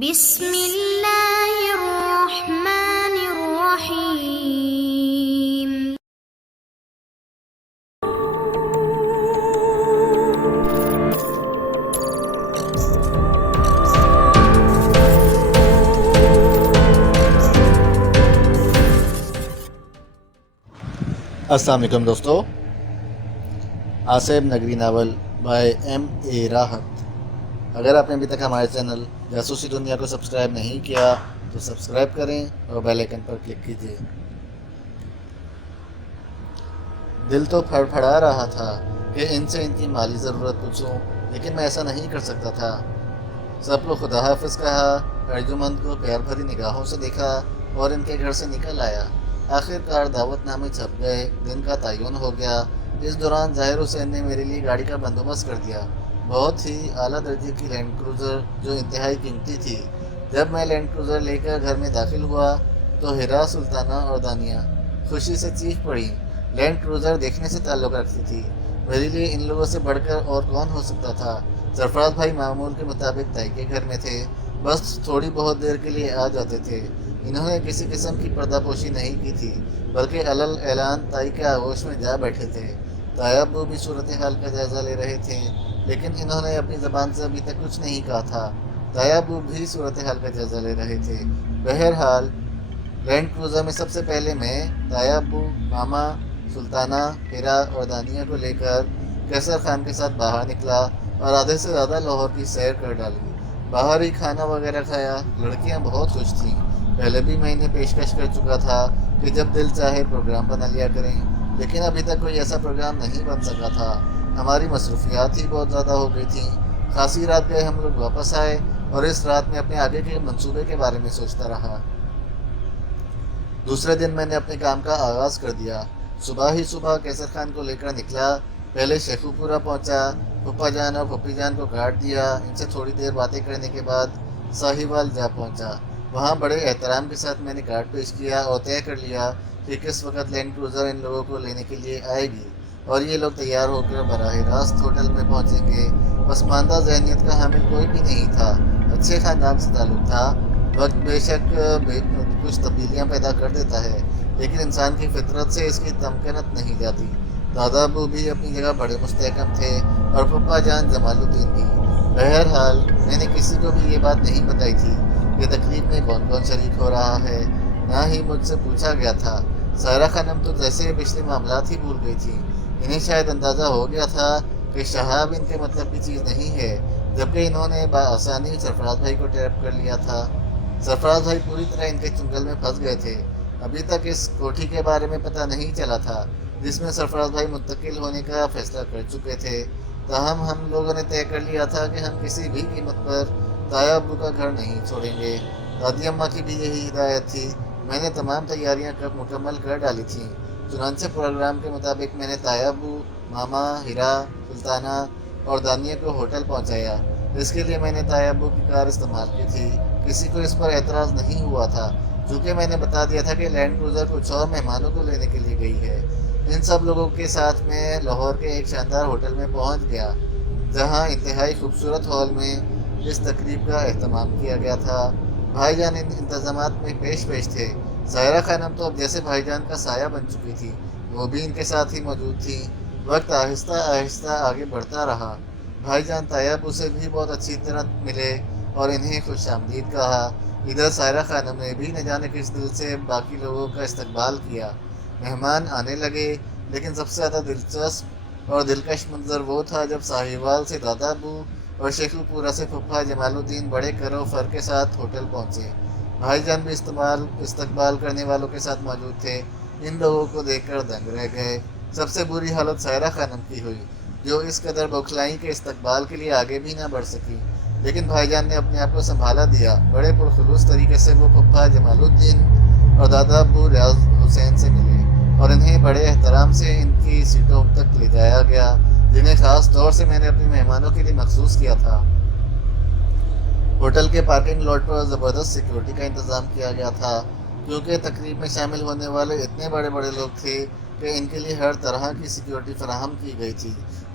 بسم اللہ الرحمن الرحیم۔ السلام علیکم دوستو، آصف نگری ناول بائی ایم اے راحت۔ اگر آپ نے ابھی تک ہمارے چینل جاسوسی دنیا کو سبسکرائب نہیں کیا تو سبسکرائب کریں اور بیل آئیکن پر کلک کیجیے۔ دل تو پھڑ پھڑا رہا تھا کہ ان سے ان کی مالی ضرورت پوچھوں، لیکن میں ایسا نہیں کر سکتا تھا۔ سب کو خدا حافظ کہا، ارجمند کو پیار بھری نگاہوں سے دیکھا اور ان کے گھر سے نکل آیا۔ آخر کار دعوت نامے چھپ گئے، دن کا تعین ہو گیا۔ اس دوران ظاہر حسین نے میرے لیے گاڑی کا بندوبست کر دیا، بہت ہی اعلیٰ درجے کی لینڈ کروزر جو انتہائی قیمتی تھی۔ جب میں لینڈ کروزر لے کر گھر میں داخل ہوا تو ہیرا، سلطانہ اور دانیہ خوشی سے چیخ پڑی۔ لینڈ کروزر دیکھنے سے تعلق رکھتی تھی، میرے لیے ان لوگوں سے بڑھ کر اور کون ہو سکتا تھا۔ سرفراز بھائی معمول کے مطابق تائی کے گھر میں تھے، بس تھوڑی بہت دیر کے لیے آ جاتے تھے۔ انہوں نے کسی قسم کی پردہ پوشی نہیں کی تھی، بلکہ علل اعلان تائی کے آغوش میں جا بیٹھے تھے۔ تائی ابو بھی صورتحال کا جائزہ لے رہے تھے، لیکن انہوں نے اپنی زبان سے ابھی تک کچھ نہیں کہا تھا۔ تائی ابو بھی صورتحال کا جائزہ لے رہے تھے۔ بہرحال لینڈ کروزر میں سب سے پہلے میں تائی ابو، ماما، سلطانہ، ہیرا اور دانیہ کو لے کر کیسر خان کے ساتھ باہر نکلا اور آدھے سے زیادہ لاہور کی سیر کر ڈالی۔ باہر ہی کھانا وغیرہ کھایا۔ لڑکیاں بہت خوش تھیں۔ پہلے بھی میں انہیں پیشکش کر چکا تھا کہ جب دل چاہے پروگرام بنا لیا کریں، لیکن ابھی تک کوئی ایسا پروگرام نہیں بن سکا تھا۔ ہماری مصروفیات ہی بہت زیادہ ہو گئی تھیں۔ خاصی رات گئے ہم لوگ واپس آئے اور اس رات میں اپنے آگے کے منصوبے کے بارے میں سوچتا رہا۔ دوسرے دن میں نے اپنے کام کا آغاز کر دیا۔ صبح ہی صبح کیسر خان کو لے کر نکلا۔ پہلے شیخو پورہ پہنچا، پھپھا جان اور پھپھی جان کو کاٹ دیا۔ ان سے تھوڑی دیر باتیں کرنے کے بعد ساہیوال جا پہنچا۔ وہاں بڑے احترام کے ساتھ میں نے کارڈ پیش کیا اور طے کر لیا کہ کس وقت لینڈ کروزر ان لوگوں کو لینے کے لیے آئے گی اور یہ لوگ تیار ہو کر براہ راست ہوٹل میں پہنچیں گے۔ پسماندہ ذہنیت کا حامل کوئی بھی نہیں تھا، اچھے خاندان سے تعلق تھا۔ وقت بے شک کچھ تبدیلیاں پیدا کر دیتا ہے، لیکن انسان کی فطرت سے اس کی تمکنت نہیں جاتی۔ دادا ابو بھی اپنی جگہ بڑے مستحکم تھے اور پھپھا جان جمال الدین بھی۔ بہرحال میں نے کسی کو بھی یہ بات نہیں بتائی تھی کہ تقریب میں کون کون شریک ہو رہا ہے، نہ ہی مجھ سے پوچھا گیا تھا۔ سائرہ خانم تو جیسے پچھلے معاملات ہی بھول گئی تھی۔ انہیں شاید اندازہ ہو گیا تھا کہ شہاب ان کے مطلب کی چیز نہیں ہے، جبکہ انہوں نے بآسانی سرفراز بھائی کو ٹریپ کر لیا تھا۔ سرفراز بھائی پوری طرح ان کے چنگل میں پھنس گئے تھے۔ ابھی تک اس کوٹھی کے بارے میں پتہ نہیں چلا تھا جس میں سرفراز بھائی منتقل ہونے کا فیصلہ کر چکے تھے۔ تاہم ہم لوگوں نے طے کر لیا تھا کہ ہم کسی بھی قیمت پر تائی ابو کا گھر نہیں چھوڑیں گے۔ دادی اماں کی بھی یہی ہدایت تھی۔ میں نے تمام تیاریاں مکمل کر ڈالی تھیں۔ چنانچہ پروگرام کے مطابق میں نے تائی ابو، ماما، ہیرا، سلطانہ اور دانیہ کو ہوٹل پہنچایا۔ اس کے لیے میں نے تائی ابو کی کار استعمال کی تھی۔ کسی کو اس پر اعتراض نہیں ہوا تھا، چونکہ میں نے بتا دیا تھا کہ لینڈ کروزر کچھ اور مہمانوں کو لینے کے لیے گئی ہے۔ ان سب لوگوں کے ساتھ میں لاہور کے ایک شاندار ہوٹل میں پہنچ گیا، جہاں انتہائی خوبصورت ہال میں اس تقریب کا اہتمام کیا گیا تھا۔ بھائی جان ان انتظامات میں پیش تھے۔ سائرہ خانم تو اب جیسے بھائی جان کا سایہ بن چکی تھی، وہ بھی ان کے ساتھ ہی موجود تھی۔ وقت آہستہ آہستہ آگے بڑھتا رہا۔ بھائی جان تائی ابو سے بھی بہت اچھی طرح ملے اور انہیں خوش آمدید کہا۔ ادھر سائرہ خانم نے بھی نہ جانے کس دل سے باقی لوگوں کا استقبال کیا۔ مہمان آنے لگے، لیکن سب سے زیادہ دلچسپ اور دلکش منظر وہ تھا جب ساہیوال سے دادا ابو اور شیخو پورہ سے پھپھا جمال الدین بڑے کر و فر کے ساتھ ہوٹل پہنچے۔ بھائی جان بھی استقبال کرنے والوں کے ساتھ موجود تھے۔ ان لوگوں کو دیکھ کر دنگ رہ گئے۔ سب سے بری حالت سائرہ خانم کی ہوئی، جو اس قدر بوکھلائیں کہ استقبال کے لیے آگے بھی نہ بڑھ سکی، لیکن بھائی جان نے اپنے آپ کو سنبھالا دیا۔ بڑے پرخلوص طریقے سے وہ پھپھا جمال الدین اور دادا ابو ریاض حسین سے ملے اور انہیں بڑے احترام سے ان کی سیٹوں تک لے جایا گیا، جنہیں خاص طور سے میں نے اپنے مہمانوں کے لیے مخصوص کیا تھا۔ ہوٹل کے پارکنگ لاٹ پر زبردست سیکیورٹی کا انتظام کیا گیا تھا، کیونکہ تقریب میں شامل ہونے والے اتنے بڑے بڑے لوگ تھے کہ ان کے لیے ہر طرح کی سیکیورٹی فراہم کی گئی تھی۔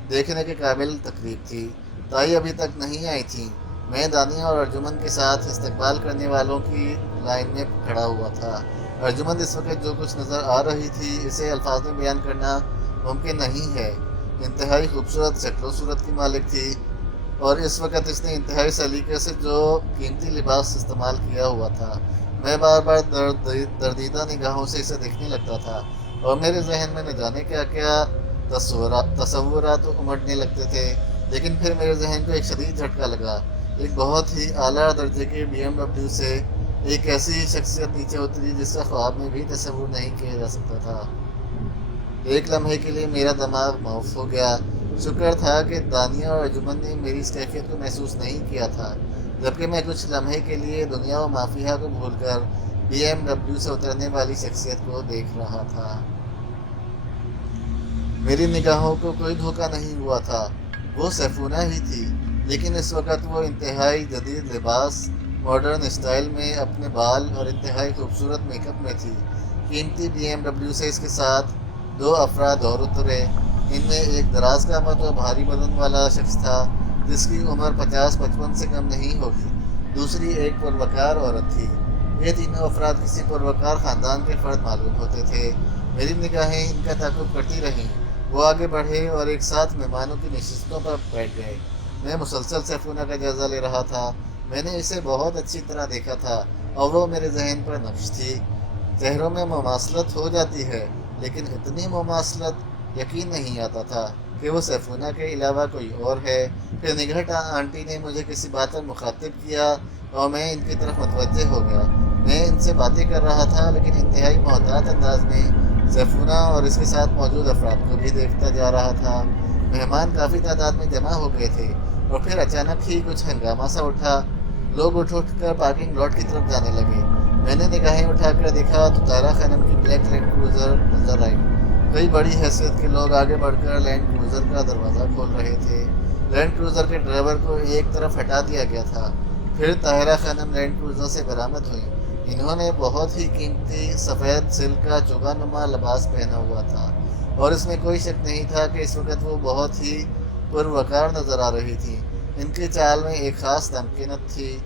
دیکھنے کے قابل تقریب تھی۔ تائی ابھی تک نہیں آئی تھیں۔ میں دانیہ اور ارجمن کے ساتھ استقبال کرنے والوں کی لائن میں کھڑا ہوا تھا۔ ارجمن اس وقت جو کچھ نظر آ رہی تھی اسے الفاظ میں بیان کرنا ممکن نہیں ہے۔ انتہائی خوبصورت شکل و صورت کی مالک تھی اور اس وقت اس نے انتہائی سلیقے سے جو قیمتی لباس استعمال کیا ہوا تھا۔ میں بار بار دردیدہ نگاہوں سے اسے دیکھنے لگتا تھا اور میرے ذہن میں نہ جانے کیا کیا تصورات امڑنے لگتے تھے، لیکن پھر میرے ذہن کو ایک شدید جھٹکا لگا۔ ایک بہت ہی اعلیٰ درجے کے BMW سے ایک ایسی شخصیت نیچے اتری جس کا خواب میں بھی تصور نہیں کیا جا سکتا تھا۔ ایک لمحے کے لیے میرا دماغ معاف ہو گیا۔ شکر تھا کہ دانیہ اور ارجمن نے میری اس کیفیت کو محسوس نہیں کیا تھا، جبکہ میں کچھ لمحے کے لیے دنیا و مافیہ کو بھول کر BMW سے اترنے والی شخصیت کو دیکھ رہا تھا۔ میری نگاہوں کو کوئی دھوکہ نہیں ہوا تھا، وہ سیفونہ ہی تھی، لیکن اس وقت وہ انتہائی جدید لباس، ماڈرن اسٹائل میں اپنے بال اور انتہائی خوبصورت میک اپ میں تھی۔ قیمتی BMW سے اس کے ساتھ 2 افراد اور اترے۔ ان میں ایک دراز قامت اور بھاری بدن والا شخص تھا جس کی عمر 50-55 سے کم نہیں ہوگی۔ دوسری ایک پروقار عورت تھی۔ یہ تینوں افراد کسی پروقار خاندان کے فرد معلوم ہوتے تھے۔ میری نگاہیں ان کا تعاقب کرتی رہیں۔ وہ آگے بڑھے اور ایک ساتھ مہمانوں کی نشستوں پر بیٹھ گئے۔ میں مسلسل سیفونہ کا جائزہ لے رہا تھا۔ میں نے اسے بہت اچھی طرح دیکھا تھا اور وہ میرے ذہن پر نقش تھی۔ چہروں میں مماثلت ہو جاتی ہے، لیکن اتنی مماثلت یقین نہیں آتا تھا کہ وہ سیفونہ کے علاوہ کوئی اور ہے۔ پھر نگہت آنٹی نے مجھے کسی بات پر مخاطب کیا اور میں ان کی طرف متوجہ ہو گیا۔ میں ان سے باتیں کر رہا تھا، لیکن انتہائی محتاط انداز میں سیفونہ اور اس کے ساتھ موجود افراد کو بھی دیکھتا جا رہا تھا۔ مہمان کافی تعداد میں جمع ہو گئے تھے اور پھر اچانک ہی کچھ ہنگامہ سا اٹھا۔ لوگ اٹھ کر پارکنگ لاٹ کی طرف جانے لگے۔ میں نے نگاہیں اٹھا کر دیکھا تو طاہرہ خانم کی بلیک لینڈ کروزر نظر آئی۔ کئی بڑی حیثیت کے لوگ آگے بڑھ کر لینڈ کروزر کا دروازہ کھول رہے تھے۔ لینڈ کروزر کے ڈرائیور کو ایک طرف ہٹا دیا گیا تھا۔ پھر طاہرہ خانم لینڈ کروزر سے برآمد ہوئیں۔ انہوں نے بہت ہی قیمتی سفید سلک کا چوگا نما لباس پہنا ہوا تھا اور اس میں کوئی شک نہیں تھا کہ اس وقت وہ بہت ہی پروقار نظر آ رہی تھی۔ ان کی چال میں ایک خاص تمکنت تھی۔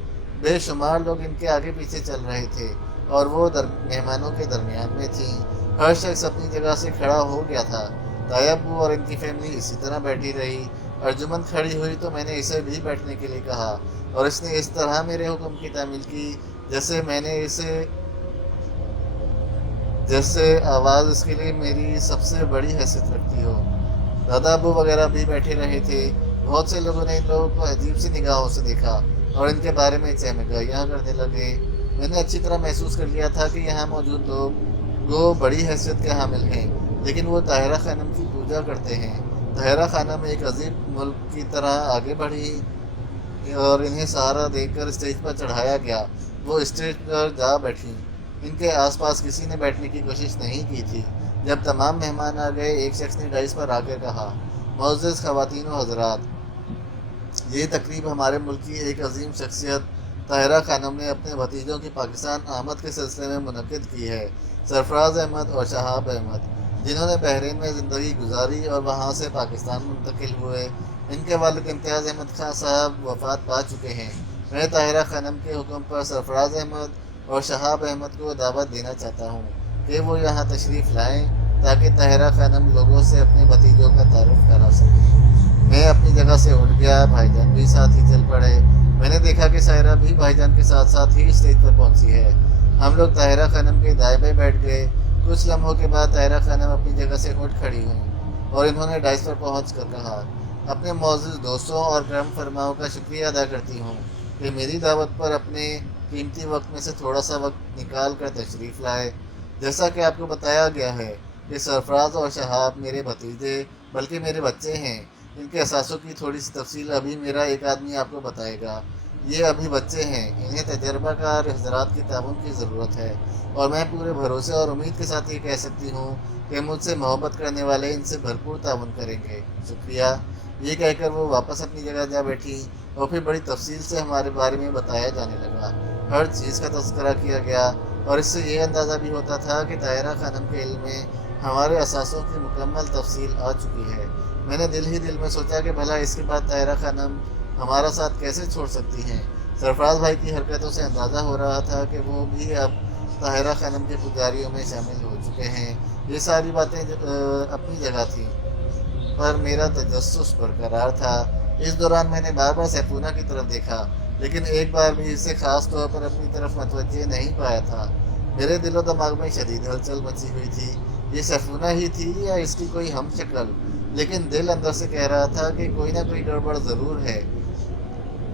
بے شمار لوگ ان کے آگے پیچھے چل رہے تھے اور وہ مہمانوں کے درمیان میں تھیں۔ ہر شخص اپنی جگہ سے کھڑا ہو گیا تھا۔ طیب ابو اور ان کی فیملی اسی طرح بیٹھی رہی۔ ارجمن کھڑی ہوئی تو میں نے اسے بھی بیٹھنے کے لیے کہا اور اس نے اس طرح میرے حکم کی تعمیل کی جیسے آواز اس کے لیے میری سب سے بڑی حیثیت رکھتی ہو۔ دادا ابو وغیرہ بھی بیٹھے رہے تھے۔ بہت سے لوگوں نے ان لوگوں کو عجیب سی نگاہوں سے دیکھا اور ان کے بارے میں چہمگاہیاں کرنے لگے۔ میں نے اچھی طرح محسوس کر لیا تھا کہ یہاں موجود لوگ وہ بڑی حیثیت کے حامل ہیں، لیکن وہ طاہرہ خانم کی پوجا کرتے ہیں۔ طاہرہ خانم ایک عظیم ملک کی طرح آگے بڑھی اور انہیں سہارا دے کر اسٹیج پر چڑھایا گیا۔ وہ اسٹیج پر جا بیٹھی۔ ان کے آس پاس کسی نے بیٹھنے کی کوشش نہیں کی تھی۔ جب تمام مہمان آ گئے، ایک شخص نے ڈائس پر آ کر کہا، معزز خواتین و حضرات، یہ تقریب ہمارے ملک کی ایک عظیم شخصیت طاہرہ خانم نے اپنے بھتیجوں کی پاکستان آمد کے سلسلے میں منعقد کی ہے۔ سرفراز احمد اور شہاب احمد، جنہوں نے بحرین میں زندگی گزاری اور وہاں سے پاکستان منتقل ہوئے۔ ان کے والد امتیاز احمد خان صاحب وفات پا چکے ہیں۔ میں طاہرہ خانم کے حکم پر سرفراز احمد اور شہاب احمد کو دعوت دینا چاہتا ہوں کہ وہ یہاں تشریف لائیں تاکہ طاہرہ خانم لوگوں سے اپنے بھتیجوں کا تعارف کرا سکیں۔ میں اپنی جگہ سے اٹھ گیا۔ بھائی جان بھی ساتھ ہی چل پڑے۔ میں نے دیکھا کہ سائرہ بھی بھائی جان کے ساتھ ساتھ ہی اسٹیج پر پہنچی ہے۔ ہم لوگ طاہرہ خانم کے دائیں بائیں بیٹھ گئے۔ کچھ لمحوں کے بعد طاہرہ خانم اپنی جگہ سے اٹھ کھڑی ہوئیں اور انہوں نے ڈائس پر پہنچ کر کہا، اپنے معزز دوستوں اور کرم فرماؤں کا شکریہ ادا کرتی ہوں کہ میری دعوت پر اپنے قیمتی وقت میں سے تھوڑا سا وقت نکال کر تشریف لائے۔ جیسا کہ آپ کو بتایا گیا ہے کہ سرفراز اور شہاب میرے بھتیجے بلکہ میرے بچے ہیں۔ ان کے اثاثوں کی تھوڑی سی تفصیل ابھی میرا ایک آدمی آپ کو بتائے گا۔ یہ ابھی بچے ہیں، انہیں تجربہ کار حضرات کی تعاون کی ضرورت ہے اور میں پورے بھروسے اور امید کے ساتھ یہ کہہ سکتی ہوں کہ مجھ سے محبت کرنے والے ان سے بھرپور تعاون کریں گے۔ شکریہ۔ یہ کہہ کر وہ واپس اپنی جگہ جا بیٹھی اور پھر بڑی تفصیل سے ہمارے بارے میں بتایا جانے لگا۔ ہر چیز کا تذکرہ کیا گیا اور اس سے یہ اندازہ بھی ہوتا تھا کہ طاہرہ خانم کے علم میں ہمارے اثاثوں کی مکمل تفصیل آ چکی ہے۔ میں نے دل ہی دل میں سوچا کہ بھلا اس کے بعد طاہرہ خانم ہمارا ساتھ کیسے چھوڑ سکتی ہیں؟ سرفراز بھائی کی حرکتوں سے اندازہ ہو رہا تھا کہ وہ بھی اب طاہرہ خانم کے پجاریوں میں شامل ہو چکے ہیں۔ یہ ساری باتیں اپنی جگہ تھیں، پر میرا تجسس برقرار تھا۔ اس دوران میں نے بار بار سیفونہ کی طرف دیکھا، لیکن ایک بار بھی اسے خاص طور پر اپنی طرف متوجہ نہیں پایا تھا۔ میرے دل و دماغ میں شدید ہلچل مچی ہوئی تھی۔ یہ سیفونہ ہی تھی یا اس کی کوئی ہم شکل؟ لیکن دل اندر سے کہہ رہا تھا کہ کوئی نہ کوئی گڑبڑ ضرور ہے۔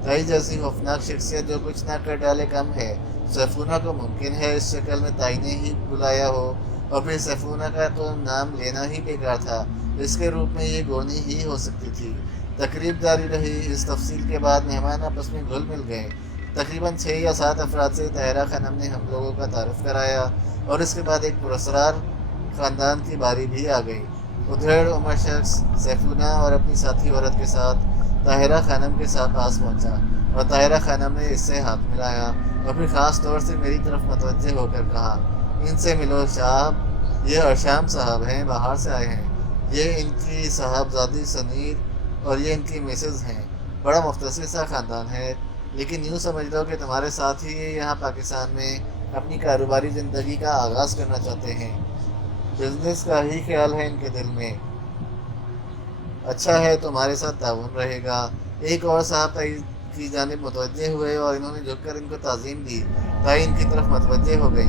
تائی جیسی خوفناک شخصیت جو کچھ نہ کر ڈالے کم ہے۔ سیفونہ کو ممکن ہے اس شکل میں تائی نے ہی بلایا ہو، اور پھر سیفونہ کا تو نام لینا ہی بیکار تھا، اس کے روپ میں یہ گونی ہی ہو سکتی تھی۔ تقریب جاری رہی۔ اس تفصیل کے بعد مہمان آپس میں گھل مل گئے۔ تقریباً 6 یا 7 افراد سے طاہرہ خانم نے ہم لوگوں کا تعارف کرایا، اور اس کے بعد ایک پراسرار خاندان کی باری بھی آ گئی۔ ادھیڑ عمر شخص سیفونہ اور اپنی ساتھی عورت کے ساتھ طاہرہ خانم کے پاس پہنچا، اور طاہرہ خانم نے اس سے ہاتھ ملایا، اور پھر خاص طور سے میری طرف متوجہ ہو کر کہا، ان سے ملو صاحب، یہ ارشام صاحب ہیں، باہر سے آئے ہیں۔ یہ ان کی صاحبزادی سنیر اور یہ ان کی مسز ہیں۔ بڑا مختصر سا خاندان ہے، لیکن یوں سمجھ لو کہ تمہارے ساتھ ہی یہ یہاں پاکستان میں اپنی کاروباری زندگی کا آغاز کرنا چاہتے ہیں۔ بزنس کا ہی خیال ہے ان کے دل میں۔ اچھا ہے، تمہارے ساتھ تعاون رہے گا۔ ایک اور صاحب تائی کی جانب متوجہ ہوئے اور انہوں نے جھک کر ان کو تعظیم دی۔ تائی ان کی طرف متوجہ ہو گئی۔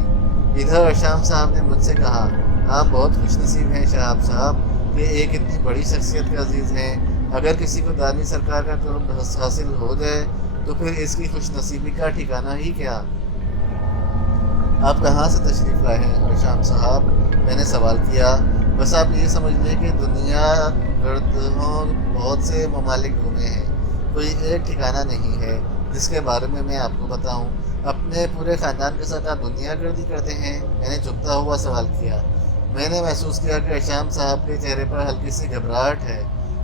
ادھر ارشام صاحب نے مجھ سے کہا، آپ بہت خوش نصیب ہیں شہاب صاحب کہ ایک اتنی بڑی شخصیت کا عزیز ہیں۔ اگر کسی کو دانی سرکار کا قرب حاصل ہو جائے تو پھر اس کی خوش نصیبی کا ٹھکانہ ہی کیا۔ آپ کہاں سے تشریف لائے ہیں ارشام صاحب؟ میں نے سوال کیا۔ بس آپ یہ سمجھ لیں کہ دنیا گردوں بہت سے ممالک گھومے ہیں، کوئی ایک ٹھکانہ نہیں ہے جس کے بارے میں آپ کو بتاؤں۔ اپنے پورے خاندان کے ساتھ آپ دنیا گردی کرتے ہیں؟ میں نے چپتا ہوا سوال کیا۔ میں نے محسوس کیا کہ ارشام صاحب کے چہرے پر ہلکی سی گھبراہٹ ہے۔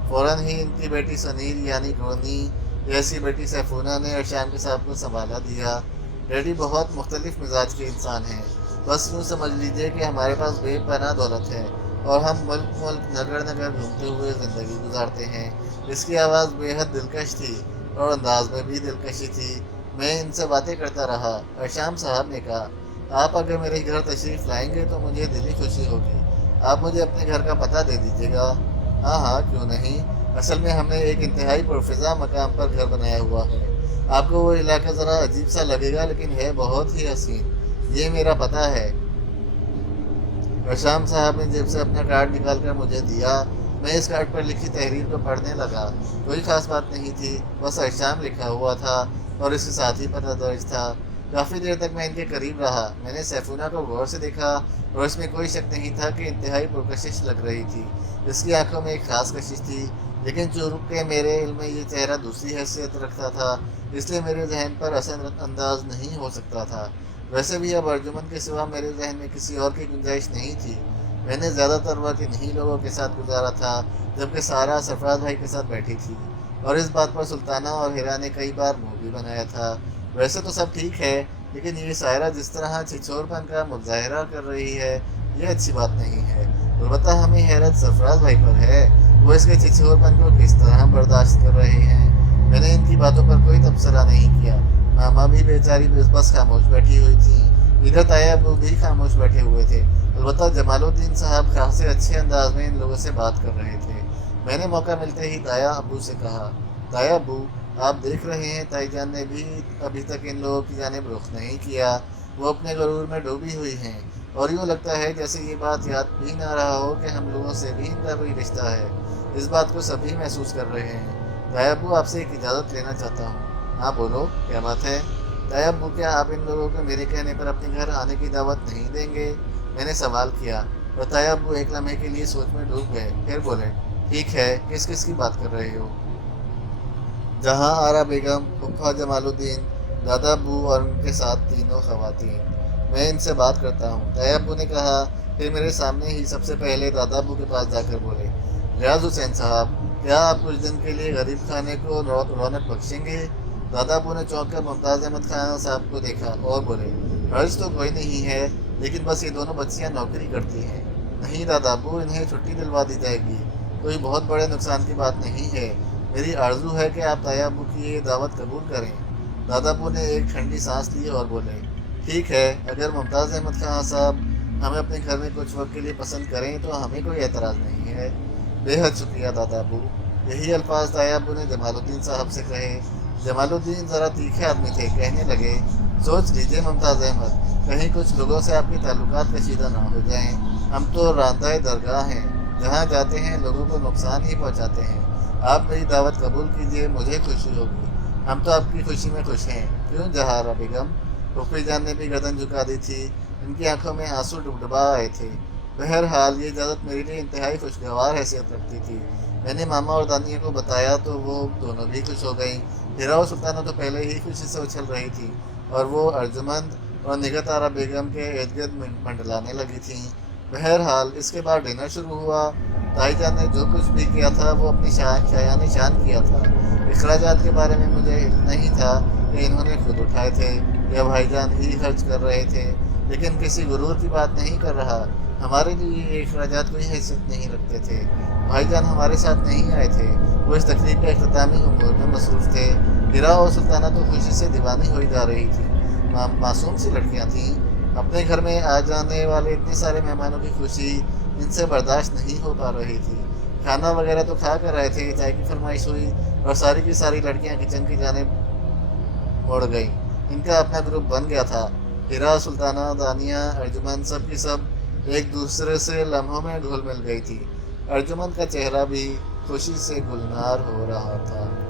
فوراً ہی ان کی بیٹی سنیر یعنی گونی جیسی بیٹی سیفونہ نے ارشام صاحب کو سنبھالا دیا۔ ڈیڈی بہت مختلف مزاج کے انسان ہیں۔ بس یوں سمجھ لیجئے کہ ہمارے پاس بے پناہ دولت ہے، اور ہم ملک نگر نگر گھومتے ہوئے زندگی گزارتے ہیں۔ اس کی آواز بے حد دلکش تھی، اور انداز میں بھی دلکشی تھی۔ میں ان سے باتیں کرتا رہا۔ ارشام صاحب نے کہا، آپ اگر میرے گھر تشریف لائیں گے تو مجھے دلی خوشی ہوگی۔ آپ مجھے اپنے گھر کا پتہ دے دیجیے گا۔ ہاں کیوں نہیں۔ اصل میں ہم نے ایک انتہائی پرفضا مقام پر گھر بنایا ہوا ہے۔ آپ کو وہ علاقہ ذرا عجیب سا لگے گا، لیکن ہے بہت ہی حسین۔ یہ میرا پتہ ہے۔ ارشام صاحب نے جیب سے اپنا کارڈ نکال کر مجھے دیا۔ میں اس کارڈ پر لکھی تحریر کو پڑھنے لگا۔ کوئی خاص بات نہیں تھی، بس ارشام لکھا ہوا تھا اور اس کے ساتھ ہی پتہ درج تھا۔ کافی دیر تک میں ان کے قریب رہا۔ میں نے سیفونہ کو غور سے دیکھا، اور اس میں کوئی شک نہیں تھا کہ انتہائی پرکشش لگ رہی تھی۔ اس کی آنکھوں میں ایک خاص کشش تھی، لیکن چونکہ میرے علم میں یہ چہرہ دوسری حیثیت رکھتا تھا، اس لیے میرے ذہن پر اثر انداز نہیں ہو سکتا تھا۔ ویسے بھی اب ارجمن کے سوا میرے ذہن میں کسی اور کی گنجائش نہیں تھی۔ میں نے زیادہ تر وقت انہی لوگوں کے ساتھ گزارا تھا، جبکہ سارا سرفراز بھائی کے ساتھ بیٹھی تھی، اور اس بات پر سلطانہ اور ہیرا نے کئی بار منہ بھی بنایا تھا۔ ویسے تو سب ٹھیک ہے، لیکن یہ سائرہ جس طرح چھچور پن کا مظاہرہ کر رہی ہے، یہ اچھی بات نہیں ہے۔ البتہ ہمیں حیرت سرفراز بھائی پر ہے، وہ اس کے چھچور پن کو کس طرح برداشت کر رہے ہیں۔ میں نے ان کی باتوں پر کوئی تبصرہ نہیں کیا۔ ماما بھی بیچاری بس خاموش بیٹھی ہوئی تھیں۔ ادھر تایا ابو بھی خاموش بیٹھے ہوئے تھے۔ البتہ جمال الدین صاحب خاصے اچھے انداز میں ان لوگوں سے بات کر رہے تھے۔ میں نے موقع ملتے ہی تایا ابو سے کہا، تایا ابو، آپ دیکھ رہے ہیں تائی جان نے بھی ابھی تک ان لوگوں کی جانب رخ نہیں کیا۔ وہ اپنے غرور میں ڈوبی ہوئی ہیں، اور یوں لگتا ہے جیسے یہ بات یاد بھی نہ رہا ہو کہ ہم لوگوں سے بھی ان کا کوئی رشتہ ہے۔ اس بات کو سبھی محسوس کر رہے ہیں۔ تایا ابو، آپ سے ایک اجازت لینا چاہتا ہوں۔ ہاں بولو، کیا بات ہے؟ تایا ابو، کیا آپ ان لوگوں کو میرے کہنے پر اپنے گھر آنے کی دعوت نہیں دیں گے؟ میں نے سوال کیا، اور تایا ابو ایک لمحے کے لیے سوچ میں ڈوب گئے، پھر بولے، ٹھیک ہے، کس کس کی بات کر رہے ہو؟ جہاں آرا بیگم، پھپھا جمال الدین، دادا ابو اور ان کے ساتھ تینوں خواتین۔ میں ان سے بات کرتا ہوں، تایا ابو نے کہا۔ پھر میرے سامنے ہی سب سے پہلے دادا ابو کے پاس جا کر بولے، ریاض حسین صاحب، کیا آپ کچھ دن کے لیے غریب خانے کو رونق بخشیں گے؟ دادا ابو نے چونک کر ممتاز احمد خان صاحب کو دیکھا اور بولے، حرج تو کوئی نہیں ہے، لیکن بس یہ دونوں بچیاں نوکری کرتی ہیں۔ نہیں دادا ابو، انہیں چھٹی دلوا دی جائے گی، کوئی بہت بڑے نقصان کی بات نہیں ہے۔ میری آرزو ہے کہ آپ تایا ابو کی یہ دعوت قبول کریں۔ دادا ابو نے ایک ٹھنڈی سانس لی اور بولے، ٹھیک ہے، اگر ممتاز احمد خان صاحب ہمیں اپنے گھر میں کچھ وقت کے لیے پسند کریں تو ہمیں کوئی اعتراض نہیں ہے۔ بے حد شکریہ دادا ابو۔ یہی الفاظ تایا ابو نے جمال الدین صاحب سے کہے۔ جمال الدین ذرا تیکھے آدمی تھے، کہنے لگے، سوچ لیجئے ممتاز احمد، کہیں کچھ لوگوں سے آپ کے تعلقات کشیدہ نہ ہو جائیں۔ ہم تو راندہ درگاہ ہیں، جہاں جاتے ہیں لوگوں کو نقصان ہی پہنچاتے ہیں۔ آپ میری دعوت قبول کیجئے، مجھے خوشی ہوگی۔ ہم تو آپ کی خوشی میں خوش ہیں، کیوں جہارا بیگم؟ پھوپھی جان نے بھی گردن جھکا دی تھی، ان کی آنکھوں میں آنسو ڈبڈبا آئے تھے۔ بہرحال یہ اجازت میرے لیے انتہائی خوشگوار حیثیت رکھتی تھی۔ میں نے ماما اور دانیہ کو بتایا تو وہ دونوں بھی خوش ہو گئیں۔ ہیرا و سلطانہ تو پہلے ہی خوشی سے اچھل رہی تھی اور وہ ارجمند اور نگہت آرا بیگم کے ارد گرد منڈلانے لگی تھیں۔ بہرحال اس کے بعد ڈنر شروع ہوا۔ تائی جان نے جو کچھ بھی کیا تھا وہ اپنی شایان شان کیا تھا۔ اخراجات کے بارے میں مجھے علم نہیں تھا کہ انہوں نے خود اٹھائے تھے یا بھائی جان ہی خرچ کر رہے تھے، لیکن کسی غرور کی بات نہیں کر رہا۔ ہمارے لیے یہ اخراجات کوئی حیثیت نہیں رکھتے تھے۔ بھائی جان ہمارے ساتھ نہیں آئے تھے، وہ اس تقریب کے اختتامی امور میں مصروف تھے۔ ہیرا اور سلطانہ تو خوشی سے دیوانی ہوئی جا رہی تھی۔ معصوم سی لڑکیاں تھیں، اپنے گھر میں آ جانے والے اتنے سارے مہمانوں کی خوشی ان سے برداشت نہیں ہو پا رہی تھی۔ کھانا وغیرہ تو کھا کر رہے تھے، چائے کی فرمائش ہوئی اور ساری کی ساری لڑکیاں کچن کی جانب مڑ گئیں۔ ان کا اپنا گروپ بن گیا تھا۔ ہیرا، سلطانہ، دانیہ، ارجمند سب کی سب ایک دوسرے سے لمحوں میں گھل مل گئی تھی۔ ارجمند کا چہرہ بھی خوشی سے گلنار ہو رہا تھا۔